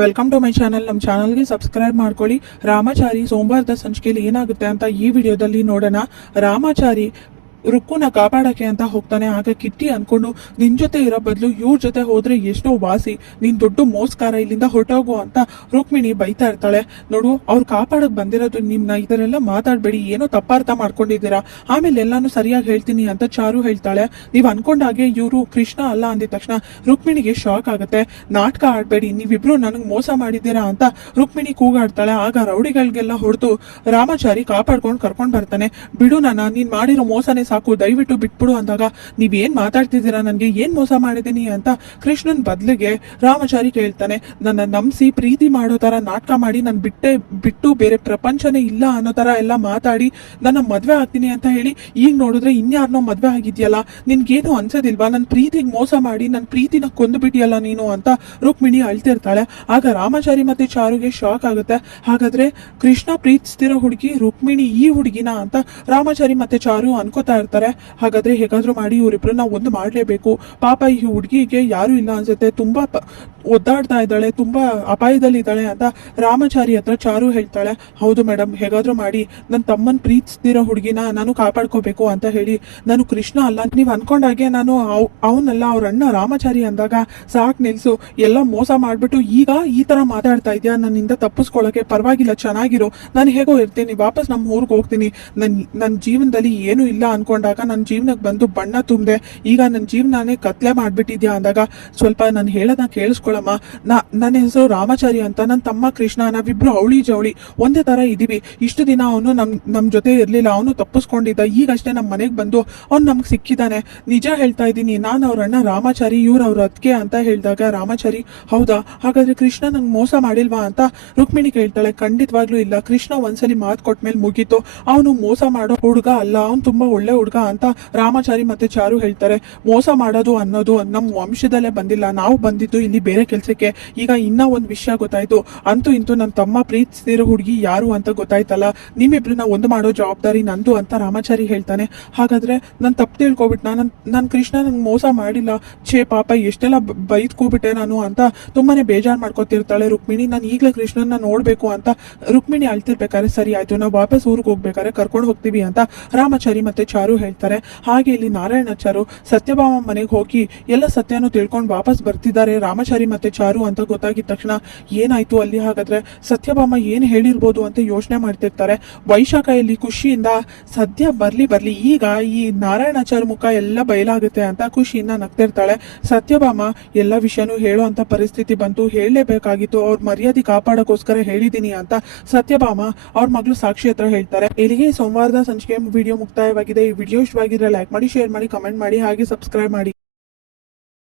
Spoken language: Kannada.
ವೆಲ್ಕಮ್ ಟು ಮೈ ಚಾನಲ್ ನಮ್ಮ ಚಾನಲ್ಗೆ ಸಬ್ಸ್ಕ್ರೈಬ್ ಮಾಡ್ಕೊಳ್ಳಿ. ರಾಮಾಚಾರಿ ಸೋಮವಾರದ ಸಂಚಿಕೆಯಲ್ಲಿ ಏನಾಗುತ್ತೆ ಅಂತ ಈ ವಿಡಿಯೋದಲ್ಲಿ ನೋಡೋಣ. ರಾಮಾಚಾರಿ ರುಕ್ಕುನ ಕಾಪಾಡಕ್ಕೆ ಅಂತ ಹೋಗ್ತಾನೆ. ಆಗ ಕಿಟ್ಟಿ ಅನ್ಕೊಂಡು, ನಿನ್ ಜೊತೆ ಇರೋ ಬದಲು ಇವ್ರ ಜೊತೆ ಹೋದ್ರೆ ಎಷ್ಟೋ ವಾಸಿ. ನೀನ್ ದೊಡ್ಡ ಮೋಸ್ಕಾರ ಇಲ್ಲಿಂದ ಹೊರಟೋಗು ಅಂತ ರುಕ್ಮಿಣಿ ಬೈತಾ ಇರ್ತಾಳೆ. ನೋಡು, ಅವ್ರು ಕಾಪಾಡಕ್ ಬಂದಿರೋದು ನಿಮ್ನ ಇದರೆಲ್ಲ ಮಾತಾಡ್ಬೇಡಿ. ಏನೋ ತಪ್ಪಾರ್ಥ ಮಾಡ್ಕೊಂಡಿದ್ದೀರಾ? ಆಮೇಲೆ ಎಲ್ಲಾನು ಸರಿಯಾಗಿ ಹೇಳ್ತೀನಿ ಅಂತ ಚಾರು ಹೇಳ್ತಾಳೆ. ನೀವ್ ಅನ್ಕೊಂಡಾಗೆ ಇವರು ಕೃಷ್ಣ ಅಲ್ಲ ಅಂದಿದ ತಕ್ಷಣ ರುಕ್ಮಿಣಿಗೆ ಶಾಕ್ ಆಗುತ್ತೆ. ನಾಟಕ ಆಡ್ಬೇಡಿ, ನೀವಿಬ್ರು ನನಗೆ ಮೋಸ ಮಾಡಿದ್ದೀರಾ ಅಂತ ರುಕ್ಮಿಣಿ ಕೂಗಾಡ್ತಾಳೆ. ಆಗ ರೌಡಿಗಳಿಗೆಲ್ಲ ಹೊಡೆದು ರಾಮಾಚಾರಿ ಕಾಪಾಡ್ಕೊಂಡು ಕರ್ಕೊಂಡ್ ಬರ್ತಾನೆ. ಬಿಡು ನನ್ನ ನೀನ್ ಮಾಡಿರೋ ಮೋಸನೇ ಸಾಕು, ದಯವಿಟ್ಟು ಬಿಟ್ಬಿಡು ಅಂದಾಗ ನೀವ್ ಏನ್ ಮಾತಾಡ್ತಿದ್ದೀರಾ? ನನ್ಗೆ ಏನ್ ಮೋಸ ಮಾಡಿದೀನಿ ಅಂತ ಕೃಷ್ಣನ್ ಬದ್ಲಿಗೆ ರಾಮಚಾರಿ ಕೇಳ್ತಾನೆ. ನನ್ನ ನಂಬಿಸಿ, ಪ್ರೀತಿ ಮಾಡೋ ತರ ನಾಟಕ ಮಾಡಿ, ನಾನು ಬಿಟ್ಟೆ, ಬಿಟ್ಟು ಬೇರೆ ಪ್ರಪಂಚನೇ ಇಲ್ಲ ಅನ್ನೋ ತರ ಎಲ್ಲ ಮಾತಾಡಿ, ನನ್ನ ಮದ್ವೆ ಆಗ್ತೀನಿ ಅಂತ ಹೇಳಿ ಈಗ ನೋಡಿದ್ರೆ ಇನ್ಯಾರನೋ ಮದ್ವೆ ಆಗಿದ್ಯಲ್ಲ? ನಿನ್ಗೇನು ಅನ್ಸೋದಿಲ್ವಾ? ನನ್ ಪ್ರೀತಿಗೆ ಮೋಸ ಮಾಡಿ, ನನ್ ಪ್ರೀತಿನ ಕೊಂದು ಬಿಟ್ಟಿಯಲ್ಲ ನೀನು? ಅಂತ ರುಕ್ಮಿಣಿ ಅಳ್ತಿರ್ತಾಳೆ. ಆಗ ರಾಮಾಚಾರಿ ಮತ್ತೆ ಚಾರುಗೆ ಶಾಕ್ ಆಗುತ್ತೆ. ಹಾಗಾದ್ರೆ ಕೃಷ್ಣ ಪ್ರೀತಿಸ್ತಿರೋ ಹುಡುಗಿ ರುಕ್ಮಿಣಿ ಈ ಹುಡುಗಿನ ಅಂತ ರಾಮಾಚಾರಿ ಮತ್ತೆ ಚಾರು ಅನ್ಕೋತಾ ಇರ್ತಾರೆ ಹಾಗಾದ್ರೆ ಹೇಗಾದ್ರೂ ಮಾಡಿ ಇವರಿಬ್ಬರನ್ನ ಒಂದು ಮಾಡಲೇಬೇಕು. ಪಾಪ ಈ ಹುಡುಗಿಗೆ ಯಾರು ಇಲ್ಲ ಅನ್ಸುತ್ತೆ. ತುಂಬಾ ಒದ್ದಾಡ್ತಾ ಇದ್ದಾಳೆ, ತುಂಬಾ ಅಪಾಯದಲ್ಲಿ ಇದ್ದಾಳೆ ಅಂತ ರಾಮಚಾರಿ ಹತ್ರ ಚಾರು ಹೇಳ್ತಾಳೆ. ಹೌದು ಮೇಡಮ್ ಹೇಗಾದರೂ ಮಾಡಿ ನನ್ನ ತಮ್ಮನ ಪ್ರೀತಿಸ್ತಿರೋ ಹುಡುಗಿನ ನಾನು ಕಾಪಾಡ್ಕೋಬೇಕು ಅಂತ ಹೇಳಿ, ನಾನು ಕೃಷ್ಣ ಅಲ್ಲ, ನೀವು ಅನ್ಕೊಂಡಾಗೆ ನಾನು ಅವನಲ್ಲ, ಅವ್ರ ಅಣ್ಣ ರಾಮಚಾರಿ ಅಂದಾಗ ಸಾಕ್ ನಿಲ್ಸು, ಎಲ್ಲ ಮೋಸ ಮಾಡ್ಬಿಟ್ಟು ಈಗ ಈ ತರ ಮಾತಾಡ್ತಾ ಇದ್ಯಾ? ನನ್ನಿಂದ ತಪ್ಪಿಸ್ಕೊಳಕ್ಕೆ ಪರವಾಗಿಲ್ಲ, ಚೆನ್ನಾಗಿರೋ. ನಾನು ಹೇಗೋ ಇರ್ತೀನಿ, ವಾಪಸ್ ನಮ್ಮ ಊರಿಗೆ ಹೋಗ್ತೀನಿ. ನನ್ ನನ್ನ ಜೀವನದಲ್ಲಿ ಏನು ಇಲ್ಲ ಅನ್ಕೊಂಡಾಗ ನನ್ನ ಜೀವನಕ್ಕೆ ಬಂದು ಬಣ್ಣ ತುಂಬಿದೆ, ಈಗ ನನ್ನ ಜೀವನನೇ ಕತ್ಲೆ ಮಾಡ್ಬಿಟ್ಟಿದ್ಯಾ ಅಂದಾಗ, ಸ್ವಲ್ಪ ನಾನು ಹೇಳೋದನ್ನ ಕೇಳಿಸ್ಕೊಳಮ್ಮ ನಾ, ನನ್ನ ಹೆಸರು ರಾಮಾಚಾರಿ ಅಂತ. ನನ್ನ ತಮ್ಮ ಕೃಷ್ಣ, ನಾವಿಬ್ರು ಅವಳಿ ಜವಳಿ. ಒಂದೇ ತರ ಇದ್ದೀವಿ. ಇಷ್ಟು ದಿನ ಅವನು ನಮ್ ನಮ್ ಜೊತೆ ಇರ್ಲಿಲ್ಲ. ಅವನು ತಪ್ಪಿಸ್ಕೊಂಡಿದ್ದ. ಈಗಷ್ಟೇ ನಮ್ಮ ಮನೆಗೆ ಬಂದು ಅವ್ನು ನಮ್ಗೆ ಸಿಕ್ಕಿದ್ದಾನೆ ನಿಜ ಹೇಳ್ತಾ ಇದ್ದೀನಿ. ನಾನು ಅವ್ರ ಅಣ್ಣ ರಾಮಾಚಾರಿ, ಇವ್ರು ಅವ್ರ ಅದಕ್ಕೆ ಅಂತ ಹೇಳಿದಾಗ ರಾಮಾಚಾರಿ, ಹೌದಾ? ಹಾಗಾದ್ರೆ ಕೃಷ್ಣ ನಂಗೆ ಮೋಸ ಮಾಡಿಲ್ವಾ ಅಂತ ರುಕ್ಮಿಣಿ ಕೇಳ್ತಾಳೆ. ಖಂಡಿತವಾಗ್ಲೂ ಇಲ್ಲ. ಕೃಷ್ಣ ಒಂದ್ಸಲಿ ಮಾತು ಕೊಟ್ಮೇಲೆ ಮುಗೀತು. ಅವನು ಮೋಸ ಮಾಡೋ ಹುಡುಗ ಅಲ್ಲ. ಅವ್ನು ತುಂಬಾ ಒಳ್ಳೆ ಹುಡುಗ ಅಂತ ರಾಮಾಚಾರಿ ಮತ್ತೆ ಚಾರು ಹೇಳ್ತಾರೆ. ಮೋಸ ಮಾಡೋದು ಅನ್ನೋದು ನಮ್ಮ ವಂಶದಲ್ಲೇ ಬಂದಿಲ್ಲ. ನಾವು ಬಂದಿದ್ದು ಇಲ್ಲಿ ಬೇರೆ ಕೆಲ್ಸಕ್ಕೆ ಈಗ ಇನ್ನ ಒಂದ್ ವಿಷಯ ಗೊತ್ತಾಯ್ತು. ಅಂತೂ ಇಂತೂ ನನ್ನ ತಮ್ಮ ಪ್ರೀತಿಸಿರೋ ಹುಡುಗಿ ಯಾರು ಅಂತ ಗೊತ್ತಾಯ್ತಲ್ಲ. ನಿಮ್ಮಿಬ್ರನ್ನ ಒಂದು ಮಾಡೋ ಜವಾಬ್ದಾರಿ ನಂದು ಅಂತ ರಾಮಾಚಾರಿ ಹೇಳ್ತಾನೆ. ಹಾಗಾದ್ರೆ ನಾನು ತಪ್ಪು ತಿಳ್ಕೊಬಿಟ್ಟು ನಾನು ನನ್ ಕೃಷ್ಣ ನಂಗೆ ಮೋಸ ಮಾಡಿಲ್ಲ. ಛೇ ಪಾಪ, ಎಷ್ಟೆಲ್ಲ ಬೈದ್ಕೊಬಿಟ್ಟೆ ನಾನು ಅಂತ ತುಂಬಾನೇ ಬೇಜಾರ್ ಮಾಡ್ಕೊತಿರ್ತಾಳೆ ರುಕ್ಮಿಣಿ. ನಾನು ಈಗಲೇ ಕೃಷ್ಣನ ನೋಡ್ಬೇಕು ಅಂತ ರುಕ್ಮಿಣಿ ಅಳ್ತಿರ್ಬೇಕಾದ್ರೆ ಸರಿ ಆಯ್ತು. ನಾವು ವಾಪಸ್ ಊರಿಗೆ ಹೋಗ್ಬೇಕಾದ್ರೆ ಕರ್ಕೊಂಡು ಹೋಗ್ತೀವಿ ಅಂತ ರಾಮಾಚಾರಿ ಮತ್ತೆ ಚಾರು ಹೇಳ್ತಾರೆ. ಹಾಗೆ ಇಲ್ಲಿ ನಾರಾಯಣಾಚಾರು ಸತ್ಯಭಾಮ ಮನೆಗೆ ಹೋಗಿ ಎಲ್ಲ ಸತ್ಯನೂ ತಿಳ್ಕೊಂಡು ವಾಪಸ್ ಬರ್ತಿದ್ದಾರೆ ರಾಮಾಚಾರಿ ಮತ್ತೆ ಚಾರು ಅಂತ ಗೊತ್ತಾಗಿದ ತಕ್ಷಣ ಏನಾಯ್ತು ಅಲ್ಲಿ ಹಾಗಾದ್ರೆ ಸತ್ಯಭಾಮ ಏನ್ ಹೇಳಿರ್ಬೋದು ಅಂತ ಯೋಚನೆ ಮಾಡ್ತಿರ್ತಾರೆ. ವೈಶಾಖ ಇಲ್ಲಿ ಖುಷಿಯಿಂದ ಸದ್ಯ ಬರ್ಲಿ ಬರ್ಲಿ, ಈಗ ಈ ನಾರಾಯಣಾಚಾರ ಮುಖ ಎಲ್ಲ ಬಯಲಾಗುತ್ತೆ ಅಂತ ಖುಷಿಯಿಂದ ನಗ್ತಿರ್ತಾಳೆ. ಸತ್ಯಭಾಮ, ಎಲ್ಲ ವಿಷಯನೂ ಹೇಳೋ ಅಂತ ಪರಿಸ್ಥಿತಿ ಬಂತು, ಹೇಳಲೇಬೇಕಾಗಿತ್ತು, ಅವ್ರ ಮರ್ಯಾದೆ ಕಾಪಾಡಕೋಸ್ಕರ ಹೇಳಿದೀನಿ ಅಂತ ಸತ್ಯಭಾಮ ಅವ್ರ ಮಗಳು ಸಾಕ್ಷಿ ಹತ್ರ ಹೇಳ್ತಾರೆ. ಇಲ್ಲಿಗೆ ಸೋಮವಾರದ ಸಂಚಿಕೆ ವಿಡಿಯೋ ಮುಕ್ತಾಯವಾಗಿದೆ. ಈ ವಿಡಿಯೋ ಇಷ್ಟವಾಗಿದ್ರೆ ಲೈಕ್ ಮಾಡಿ ಶೇರ್ ಮಾಡಿ ಕಮೆಂಟ್ ಮಾಡಿ, ಹಾಗೆ ಸಬ್ಸ್ಕ್ರೈಬ್ ಮಾಡಿ.